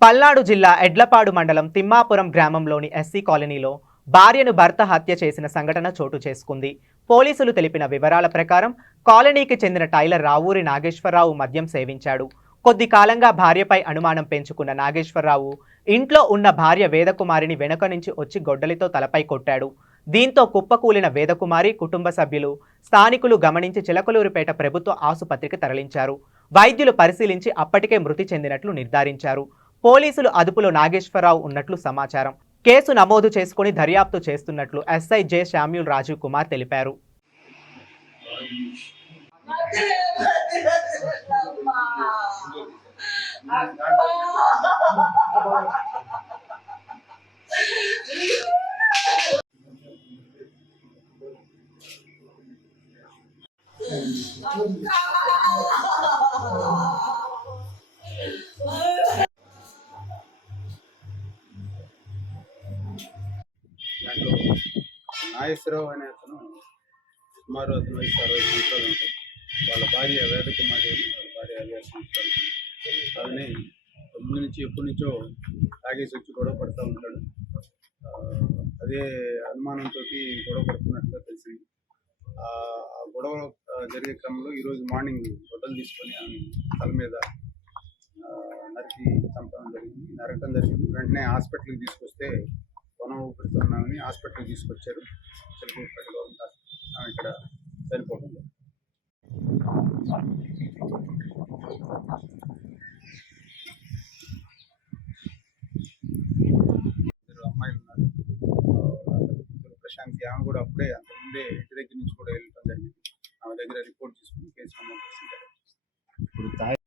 పల్నాడు జిల్లా ఎడ్లపాడు మండలం తిమ్మాపురం గ్రామంలోని ఎస్సీ కాలనీలో భార్యను భర్త హత్య చేసిన సంఘటన చోటు చేసుకుంది. పోలీసులు తెలిపిన వివరాల ప్రకారం కాలనీకి చెందిన టైలర్ రావూరి నాగేశ్వరరావు మద్యం సేవించాడు. కొద్ది కాలంగా భార్యపై అనుమానం పెంచుకున్న నాగేశ్వరరావు ఇంట్లో ఉన్న భార్య వేదకుమారిని వెనుక నుంచి వచ్చి గొడ్డలితో తలపై కొట్టాడు. దీంతో కుప్పకూలిన వేదకుమారి కుటుంబ సభ్యులు స్థానికులు గమనించి చిలకలూరిపేట ప్రభుత్వ ఆసుపత్రికి తరలించారు. వైద్యులు పరిశీలించి అప్పటికే మృతి చెందినట్లు నిర్ధారించారు. పోలీసులు అదుపులో నాగేశ్వరరావు ఉన్నట్లు సమాచారం. కేసు నమోదు చేసుకుని దర్యాప్తు చేస్తున్నట్లు SI J Samuel Rajiv Kumar తెలిపారు. దాంట్లో నాగేశ్వరరావు అనే అతను సుమారు 60 సంవత్సరాలు ఉంటే వాళ్ళ భార్య వేదకుమారి వాళ్ళ భార్య 60 సంవత్సరాలు. ఆమెని ముందు నుంచి ఎప్పటి నుంచో తాగేసి వచ్చి గొడవ పడుతూ ఉంటాడు. అదే అనుమానంతో గొడవ పడుతున్నట్టుగా తెలిసింది. ఆ గొడవ జరిగే క్రమంలో ఈరోజు మార్నింగ్ గొడవలు తీసుకొని ఆమె తల మీద నరికి నరకడం జరిగింది. వెంటనే హాస్పిటల్కి తీసుకొస్తే ఊపిరితున్నామని హాస్పిటల్కి తీసుకొచ్చారు. చిలకూరుపేటలో ఇక్కడ చనిపోతుంది. అమ్మాయిలు ఉన్నారు. ప్రశాంతి ఆమె కూడా అప్పుడే అంతకుముందే ఇంటి దగ్గర నుంచి కూడా వెళ్ళడం జరిగింది. ఆమె దగ్గర రిపోర్ట్ తీసుకుని కేసు నమోదు చేసింది.